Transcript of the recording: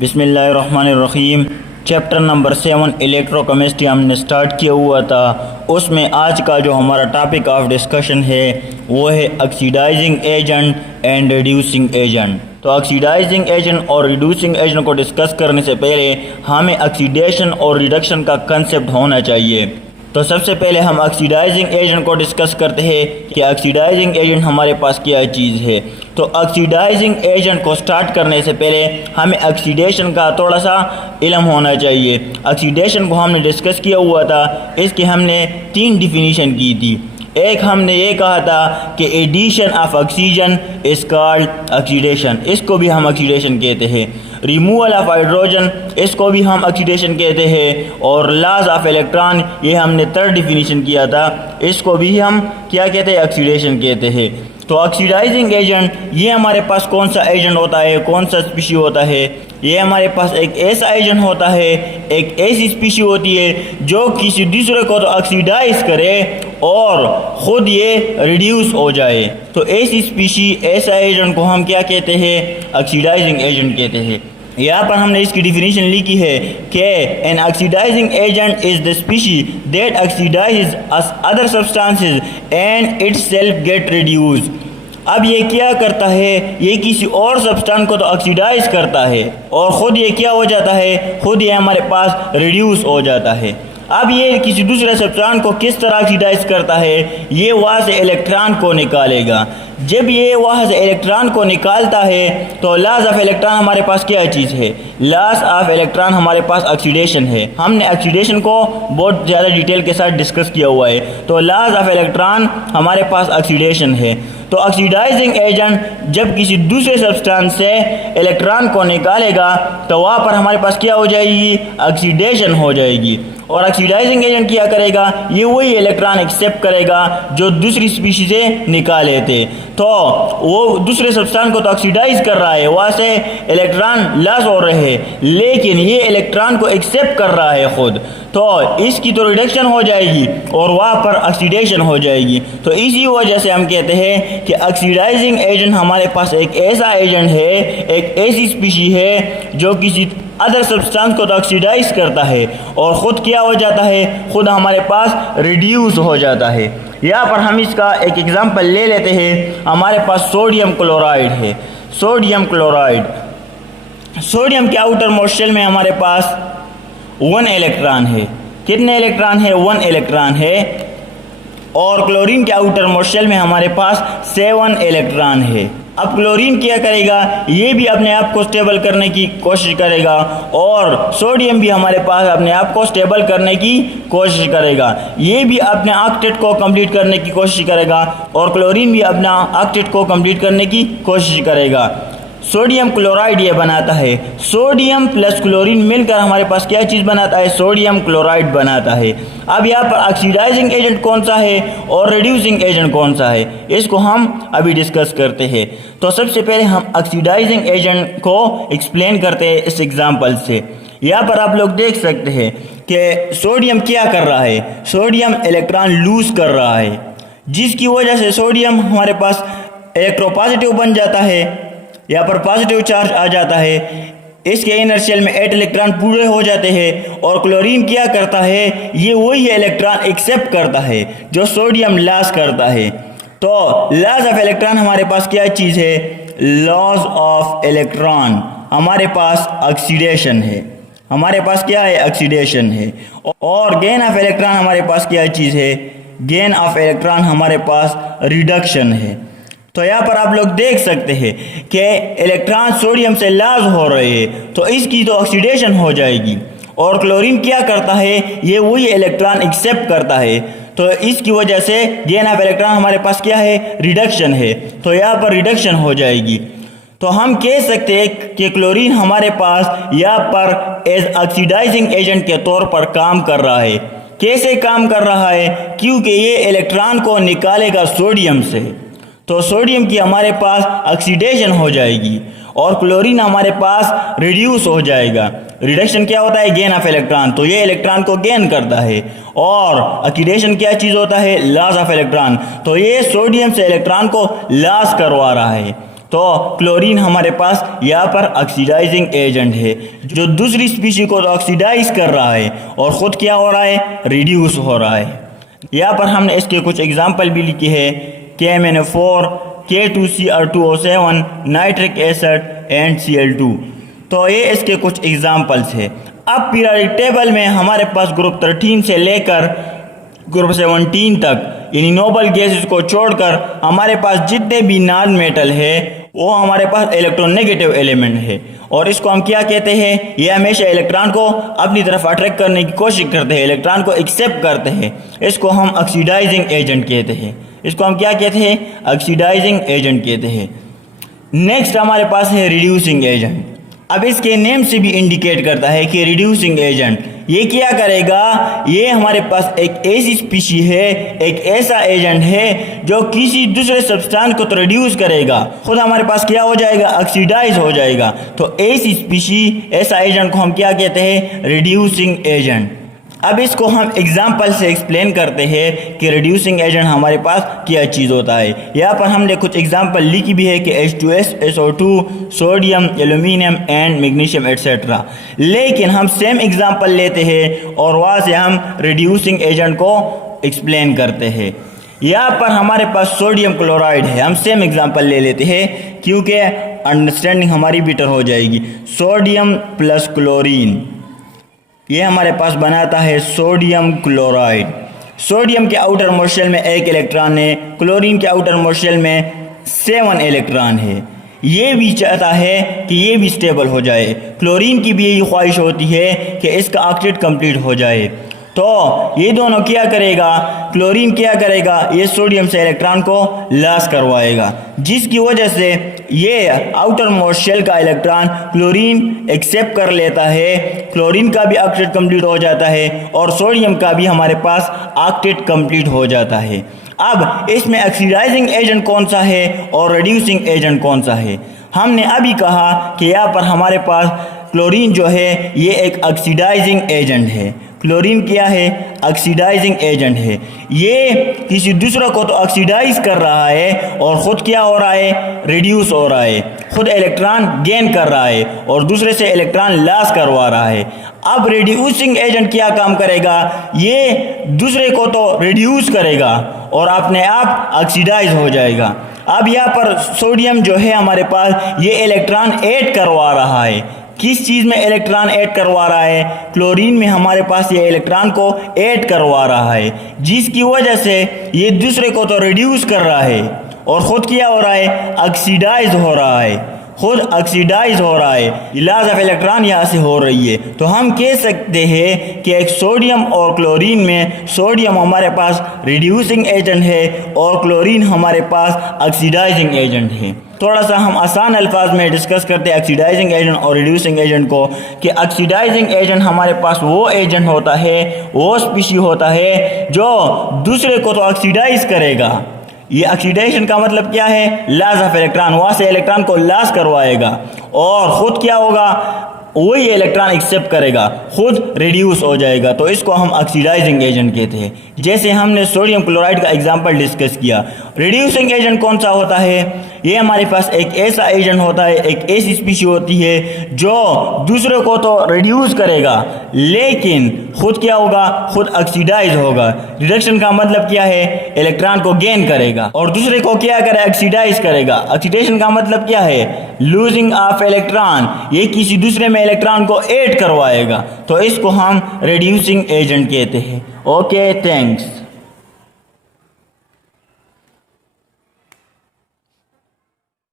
बिस्मिल्लाहिर्रहमानिर्रहीम। Chapter number 7 electrochemistry हमने start किया हुआ था। उसमें आज का जो हमारा टॉपिक ऑफ डिस्कशन है वो है oxidising agent and reducing agent. तो ऑक्सीडाइजिंग एजेंट और रिड्यूसिंग एजेंट को डिस्कस करने से पहले हमें ऑक्सीडेशन और रिडक्शन का कंसेप्ट होना चाहिए। तो सबसे पहले हम ऑक्सीडाइजिंग एजेंट को डिस्कस करते हैं कि ऑक्सीडाइजिंग एजेंट हमारे पास क्या चीज़ है। तो ऑक्सीडाइजिंग एजेंट को स्टार्ट करने से पहले हमें ऑक्सीडेशन का थोड़ा सा इल्म होना चाहिए। ऑक्सीडेशन को हमने डिस्कस किया हुआ था, इसकी हमने 3 डिफिनीशन की थी। एक हमने ये कहा था कि addition of oxygen is called oxidation, इसको भी हम ऑक्सीडेशन कहते हैं। रिमूवल ऑफ हाइड्रोजन, इसको भी हम ऑक्सीडेशन कहते हैं। और लॉस ऑफ इलेक्ट्रॉन, ये हमने 3rd डिफिनीशन किया था, इसको भी हम क्या कहते हैं, ऑक्सीडेशन कहते हैं। तो ऑक्सीडाइजिंग एजेंट ये हमारे पास कौन सा एजेंट होता है, कौन सा स्पीशी होता है? ये हमारे पास एक ऐसा एजेंट होता है, एक ऐसी स्पीशी होती है जो किसी दूसरे को तो ऑक्सीडाइज करे और ख़ुद ये रिड्यूस हो जाए। तो ऐसी स्पीशी, ऐसा एजेंट को हम क्या कहते हैं, ऑक्सीडाइजिंग एजेंट कहते हैं। यहाँ पर हमने इसकी डिफिनीशन लिखी है कि an oxidising agent is the species that oxidise other substances and itself get reduce. अब ये क्या करता है, ये किसी और सब्सटेंस को तो ऑक्सीडाइज करता है और ख़ुद ये क्या हो जाता है, ख़ुद ये हमारे पास रिड्यूस हो जाता है। अब ये किसी दूसरे सब्सटेंस को किस तरह ऑक्सीडाइज करता है, ये वहाँ से इलेक्ट्रॉन को निकालेगा। जब ये वहाँ से इलेक्ट्रॉन को निकालता है तो लॉस ऑफ इलेक्ट्रॉन हमारे पास क्या चीज़ है, लॉस ऑफ इलेक्ट्रॉन हमारे पास ऑक्सीडेशन है। हमने ऑक्सीडेशन को बहुत ज़्यादा डिटेल के साथ डिस्कस किया हुआ है। तो लॉस ऑफ इलेक्ट्रॉन हमारे पास ऑक्सीडेशन है। तो ऑक्सीडाइजिंग एजेंट जब किसी दूसरे सब्सटेंस से इलेक्ट्रॉन को निकालेगा तो वहाँ पर हमारे पास क्या हो जाएगी, ऑक्सीडेशन हो जाएगी। और ऑक्सीडाइजिंग एजेंट क्या करेगा, ये वही इलेक्ट्रॉन एक्सेप्ट करेगा जो दूसरी स्पीशी से निकाले थे। तो वो दूसरे सब्सटेंस को तो ऑक्सीडाइज कर रहा है, वहाँ से इलेक्ट्रॉन लॉस हो रहे हैं, लेकिन ये इलेक्ट्रॉन को एक्सेप्ट कर रहा है खुद, तो इसकी तो रिडक्शन हो जाएगी और वहाँ पर ऑक्सीडेशन हो जाएगी। तो इसी वजह से हम कहते हैं कि ऑक्सीडाइजिंग एजेंट हमारे पास एक ऐसा एजेंट है, एक ऐसी स्पीशी है जो किसी अदर सब्सटेंस को तो ऑक्सीडाइज करता है और ख़ुद क्या हो जाता है, ख़ुद हमारे पास रिड्यूस हो जाता है। यहाँ पर हम इसका एक एग्जांपल ले लेते हैं। हमारे पास सोडियम क्लोराइड है। सोडियम क्लोराइड, सोडियम के आउटर मोस्ट शेल में हमारे पास 1 इलेक्ट्रॉन है। कितने इलेक्ट्रॉन है, 1 इलेक्ट्रॉन है। और क्लोरीन के आउटर मोस्ट शेल में हमारे पास 7 इलेक्ट्रॉन है। अब क्लोरीन क्या करेगा, ये भी अपने आप को स्टेबल करने की कोशिश करेगा और सोडियम भी हमारे पास अपने आप को स्टेबल करने की कोशिश करेगा। ये भी अपने ऑक्टेट को कंप्लीट करने की कोशिश करेगा और क्लोरीन भी अपना ऑक्टेट को कंप्लीट करने की कोशिश करेगा। सोडियम क्लोराइड ये बनाता है। सोडियम प्लस क्लोरीन मिलकर हमारे पास क्या चीज़ बनाता है, सोडियम क्लोराइड बनाता है। अब यहाँ पर ऑक्सीडाइजिंग एजेंट कौन सा है और रिड्यूसिंग एजेंट कौन सा है, इसको हम अभी डिस्कस करते हैं। तो सबसे पहले हम ऑक्सीडाइजिंग एजेंट को एक्सप्लेन करते हैं इस एग्जाम्पल से। यहाँ पर आप लोग देख सकते हैं कि सोडियम क्या कर रहा है, सोडियम इलेक्ट्रॉन लूज कर रहा है, जिसकी वजह से सोडियम हमारे पास इलेक्ट्रोपॉजिटिव बन जाता है। यहाँ पर पॉजिटिव चार्ज आ जाता है। इसके इनर शेल में 8 इलेक्ट्रॉन पूरे हो जाते हैं। और क्लोरीन क्या करता है, ये वही इलेक्ट्रॉन एक्सेप्ट करता है जो सोडियम लॉस करता है। तो लॉस ऑफ इलेक्ट्रॉन हमारे पास क्या चीज़ है, लॉस ऑफ इलेक्ट्रॉन हमारे पास ऑक्सीडेशन है। हमारे पास क्या है, ऑक्सीडेशन है। और गेन ऑफ इलेक्ट्रॉन हमारे पास क्या चीज़ है, गेन ऑफ इलेक्ट्रॉन हमारे पास रिडक्शन है। तो यहाँ पर आप लोग देख सकते हैं कि इलेक्ट्रॉन सोडियम से लॉस हो रहे हैं, तो इसकी तो ऑक्सीडेशन हो जाएगी। और क्लोरीन क्या करता है, ये वही इलेक्ट्रॉन एक्सेप्ट करता है, तो इसकी वजह से गेन ऑफ इलेक्ट्रॉन हमारे पास क्या है, रिडक्शन है। तो यहाँ पर रिडक्शन हो जाएगी। तो हम कह सकते हैं कि क्लोरीन हमारे पास यहाँ पर एज ऑक्सीडाइजिंग एजेंट के तौर पर काम कर रहा है। कैसे काम कर रहा है, क्योंकि ये इलेक्ट्रॉन को निकालेगा सोडियम से, तो सोडियम की हमारे पास ऑक्सीडेशन हो जाएगी और क्लोरीन हमारे पास रिड्यूस हो जाएगा। रिडक्शन क्या होता है, गेन ऑफ इलेक्ट्रॉन, तो ये इलेक्ट्रॉन को गेन करता है। और ऑक्सीडेशन क्या चीज़ होता है, लॉस ऑफ इलेक्ट्रॉन, तो ये सोडियम से इलेक्ट्रॉन को लॉस करवा रहा है। तो क्लोरीन हमारे पास यहाँ पर ऑक्सीडाइजिंग एजेंट है जो दूसरी स्पीशी को तो ऑक्सीडाइज कर रहा है और ख़ुद क्या हो रहा है, रिड्यूस हो रहा है। यहाँ पर हमने इसके कुछ एग्जाम्पल भी लिखे हैं, KMnO4, K2Cr2O7, nitric acid and Cl2। तो ये इसके कुछ एग्जाम्पल्स है। अब पीरियोडिक टेबल में हमारे पास ग्रुप 13 से लेकर ग्रुप 17 तक यानी नोबल गैसेस को छोड़कर हमारे पास जितने भी नॉन मेटल है वो हमारे पास इलेक्ट्रोनेगेटिव एलिमेंट है। और इसको हम क्या कहते हैं, ये हमेशा इलेक्ट्रॉन को अपनी तरफ अट्रैक्ट करने की कोशिश करते हैं, इलेक्ट्रॉन को एक्सेप्ट करते हैं। इसको हम ऑक्सीडाइजिंग एजेंट कहते हैं। इसको हम क्या कहते हैं, ऑक्सीडाइजिंग एजेंट कहते हैं। नेक्स्ट हमारे पास है रिड्यूसिंग एजेंट। अब इसके नेम से भी इंडिकेट करता है कि रिड्यूसिंग एजेंट ये क्या करेगा, ये हमारे पास एक ऐसी स्पीशी है, एक ऐसा एजेंट है जो किसी दूसरे सब्सटेंस को तो रिड्यूस करेगा, खुद हमारे पास क्या हो जाएगा, ऑक्सीडाइज हो जाएगा। तो ऐसी स्पीशी, ऐसा एजेंट को हम क्या कहते हैं, रिड्यूसिंग एजेंट। अब इसको हम एग्जाम्पल से एक्सप्लेन करते हैं कि रिड्यूसिंग एजेंट हमारे पास क्या चीज़ होता है। यहाँ पर हमने कुछ एग्जाम्पल लिखी भी है कि H2S, SO2, sodium, aluminium and magnesium etcetera. लेकिन हम सेम एग्जाम्पल लेते हैं और वहाँ से हम रिड्यूसिंग एजेंट को एक्सप्लेन करते हैं। यहाँ पर हमारे पास सोडियम क्लोराइड है, हम सेम एग्जाम्पल ले लेते हैं क्योंकि अंडरस्टैंडिंग हमारी बेटर हो जाएगी। सोडियम प्लस क्लोरीन ये हमारे पास बनाता है सोडियम क्लोराइड। सोडियम के आउटर मोस्ट शेल में 1 इलेक्ट्रॉन है, क्लोरीन के आउटर मोस्ट शेल में 7 इलेक्ट्रॉन है। ये भी चाहता है कि ये भी स्टेबल हो जाए, क्लोरीन की भी यही ख्वाहिश होती है कि इसका ऑक्टेट कंप्लीट हो जाए। तो ये दोनों क्या करेगा, क्लोरीन क्या करेगा, ये सोडियम से इलेक्ट्रॉन को लॉस करवाएगा, जिसकी वजह से ये आउटर मोस्ट शेल का इलेक्ट्रॉन क्लोरीन एक्सेप्ट कर लेता है, क्लोरीन का भी ऑक्टेट कंप्लीट हो जाता है और सोडियम का भी हमारे पास ऑक्टेट कंप्लीट हो जाता है। अब इसमें ऑक्सीडाइजिंग एजेंट कौन सा है और रिड्यूसिंग एजेंट कौन सा है। हमने अभी कहा कि यहाँ पर हमारे पास क्लोरीन जो है ये एक ऑक्सीडाइजिंग एजेंट है। क्लोरीन क्या है, ऑक्सीडाइजिंग एजेंट है। ये किसी दूसरे को तो ऑक्सीडाइज कर रहा है और ख़ुद क्या हो रहा है, रिड्यूस हो रहा है, खुद इलेक्ट्रॉन गेन कर रहा है और दूसरे से इलेक्ट्रॉन लॉस करवा रहा है। अब रिड्यूसिंग एजेंट क्या काम करेगा, ये दूसरे को तो रिड्यूस करेगा और अपने आप ऑक्सीडाइज हो जाएगा। अब यहाँ पर सोडियम जो है हमारे पास ये इलेक्ट्रॉन ऐड करवा रहा है। किस चीज़ में इलेक्ट्रॉन ऐड करवा रहा है, क्लोरीन में हमारे पास ये इलेक्ट्रॉन को ऐड करवा रहा है, जिसकी वजह से ये दूसरे को तो रिड्यूस कर रहा है और ख़ुद क्या हो रहा है, ऑक्सीडाइज हो रहा है, खुद ऑक्सीडाइज हो रहा है, लॉस ऑफ इलेक्ट्रॉन यहाँ से हो रही है। तो हम कह सकते हैं कि एक सोडियम और क्लोरीन में सोडियम हमारे पास रिड्यूसिंग एजेंट है और क्लोरीन हमारे पास ऑक्सीडाइजिंग एजेंट है। थोड़ा सा हम आसान अल्फाज में डिस्कस करते हैं ऑक्सीडाइजिंग एजेंट और रिड्यूसिंग एजेंट को, कि ऑक्सीडाइजिंग एजेंट हमारे पास वो एजेंट होता है, वो स्पीशी होता है जो दूसरे को तो ऑक्सीडाइज करेगा। ये ऑक्सीडेशन का मतलब क्या है, लॉस ऑफ इलेक्ट्रॉन, वहाँ से इलेक्ट्रॉन को लॉस करवाएगा और ख़ुद क्या होगा, वही इलेक्ट्रॉन एक्सेप्ट करेगा, खुद रिड्यूस हो जाएगा। तो इसको हम ऑक्सीडाइजिंग एजेंट कहते हैं। जैसे हमने सोडियम क्लोराइड का एग्जांपल डिस्कस किया। रिड्यूसिंग एजेंट कौन सा होता है, ये हमारे पास एक ऐसा एजेंट होता है, एक ऐसी स्पीशी होती है जो दूसरे को तो रिड्यूस करेगा लेकिन खुद क्या होगा, खुद ऑक्सीडाइज होगा। रिडक्शन का मतलब क्या है, इलेक्ट्रॉन को गेन करेगा और दूसरे को क्या करेगा, ऑक्सीडाइज करेगा। ऑक्सीडेशन का मतलब क्या है, लूजिंग ऑफ इलेक्ट्रॉन, ये किसी दूसरे में इलेक्ट्रॉन को ऐड करवाएगा। तो इसको हम रिड्यूसिंग एजेंट कहते हैं। Okay, thanks.